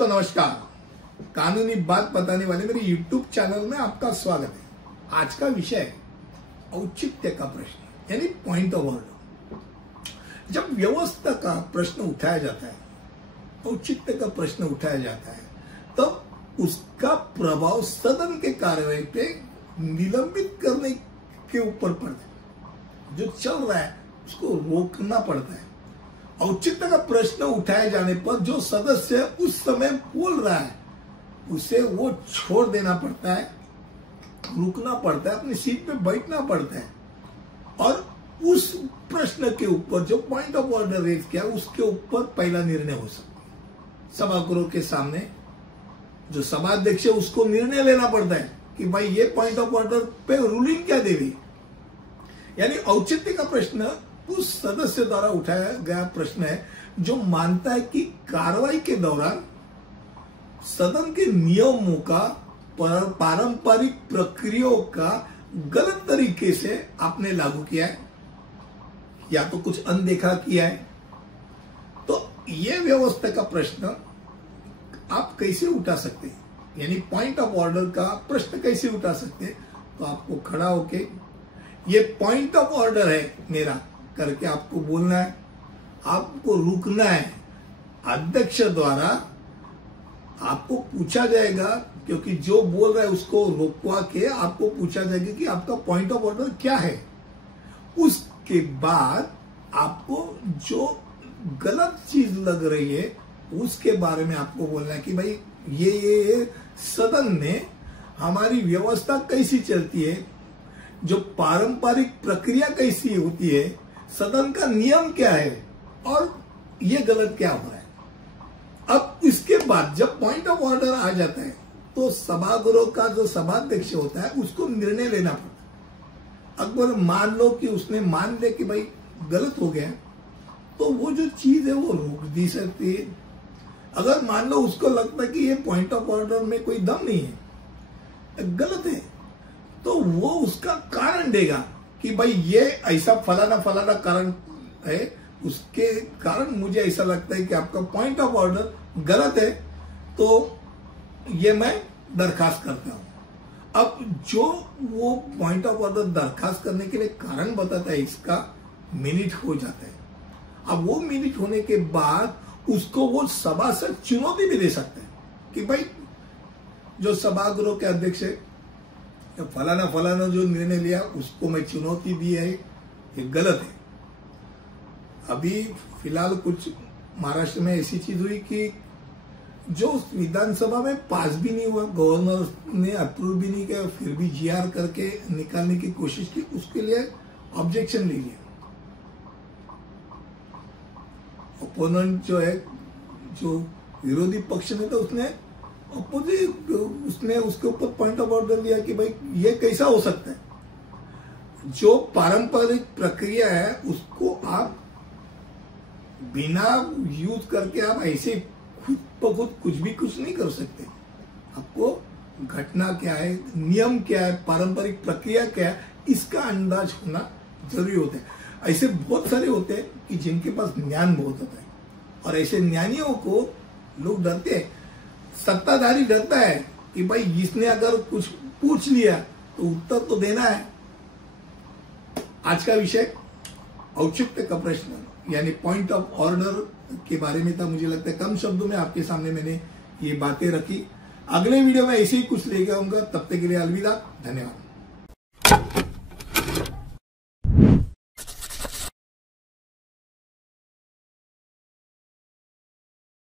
दोस्तों नमस्कार। कानूनी बात बताने वाले मेरे YouTube चैनल में आपका स्वागत है। आज का विषय है औचित्य का प्रश्न, यानी पॉइंट ऑफ ऑर्डर। जब व्यवस्था का प्रश्न उठाया जाता है, औचित्य का प्रश्न उठाया जाता है, तब उसका प्रभाव सदन के कार्यवाही पे निलंबित करने के ऊपर पड़ता है। जो चल रहा है उसको रोकना पड़ता है। औचित्य का प्रश्न उठाए जाने पर जो सदस्य उस समय बोल रहा है उसे वो छोड़ देना पड़ता है, रुकना पड़ता है, अपनी सीट पे बैठना पड़ता है और उस प्रश्न के ऊपर जो पॉइंट ऑफ ऑर्डर रेज किया उसके ऊपर पहला निर्णय हो सकता है। सभागृह के सामने जो सभाध्यक्ष है उसको निर्णय लेना पड़ता है कि भाई ये पॉइंट ऑफ ऑर्डर पे रूलिंग क्या देवी। यानी औचित्य का प्रश्न उस सदस्य द्वारा उठाया गया प्रश्न है जो मानता है कि कार्रवाई के दौरान सदन के नियमों का, पारंपरिक प्रक्रियाओं का गलत तरीके से आपने लागू किया है या तो कुछ अनदेखा किया है। तो यह व्यवस्था का प्रश्न आप कैसे उठा सकते हैं, यानी पॉइंट ऑफ ऑर्डर का प्रश्न कैसे उठा सकते हैं। तो आपको खड़ा होके ये पॉइंट ऑफ ऑर्डर है मेरा करके आपको बोलना है, आपको रुकना है। अध्यक्ष द्वारा आपको पूछा जाएगा, क्योंकि जो बोल रहा है उसको रोकवा के आपको पूछा जाएगा कि आपका पॉइंट ऑफ ऑर्डर क्या है। उसके बाद आपको जो गलत चीज लग रही है उसके बारे में आपको बोलना है कि भाई ये सदन में हमारी व्यवस्था कैसी चलती है, जो पारंपरिक प्रक्रिया कैसी होती है, सदन का नियम क्या है और ये गलत क्या हो रहा है। अब इसके बाद जब पॉइंट ऑफ ऑर्डर आ जाता है तो सभागृह का जो सभाध्यक्ष होता है उसको निर्णय लेना पड़ता है। अगर मान लो कि उसने मान लिया कि भाई गलत हो गया तो वो जो चीज है वो रोक दी सकती है। अगर मान लो उसको लगता है कि ये पॉइंट ऑफ ऑर्डर में कोई दम नहीं है, गलत है, तो वो उसका कारण देगा कि भाई ये ऐसा फलाना कारण है, उसके कारण मुझे ऐसा लगता है कि आपका पॉइंट ऑफ ऑर्डर गलत है, तो ये मैं दरखास्त करता हूं। अब जो वो पॉइंट ऑफ ऑर्डर दरखास्त करने के लिए कारण बताता है, इसका मिनट हो जाता है। अब वो मिनट होने के बाद उसको वो सभासद चुनौती भी दे सकते हैं कि भाई जो सभागृह के अध्यक्ष है फलाना जो निर्णय लिया उसको मैं चुनौती दी है, ये गलत है। अभी फिलहाल कुछ महाराष्ट्र में ऐसी चीज हुई कि जो विधानसभा में पास भी नहीं हुआ, गवर्नर ने अप्रूव भी नहीं किया, फिर भी जीआर करके निकालने की कोशिश की, उसके लिए ऑब्जेक्शन ले लिया। ओपोनेंट जो है, जो विरोधी पक्ष नेता, उसने अपोजिट उसने उसके ऊपर पॉइंट ऑफ ऑर्डर लिया कि भाई ये कैसा हो सकता है। जो पारंपरिक प्रक्रिया है उसको आप बिना यूज करके आप ऐसे खुद ब खुद कुछ नहीं कर सकते। आपको घटना क्या है, नियम क्या है, पारंपरिक प्रक्रिया क्या है, इसका अंदाज होना जरूरी होता है। ऐसे बहुत सारे होते हैं कि जिनके पास ज्ञान बहुत होता है और ऐसे ज्ञानियों को लोग डरते हैं। सत्ताधारी डरता है कि भाई इसने अगर कुछ पूछ लिया तो उत्तर तो देना है। आज का विषय औचित्य का प्रश्न यानी पॉइंट ऑफ ऑर्डर के बारे में था। मुझे लगता है कम शब्दों में आपके सामने मैंने ये बातें रखी। अगले वीडियो में ऐसे ही कुछ लेकर आऊंगा। तब तक के लिए अलविदा, धन्यवाद।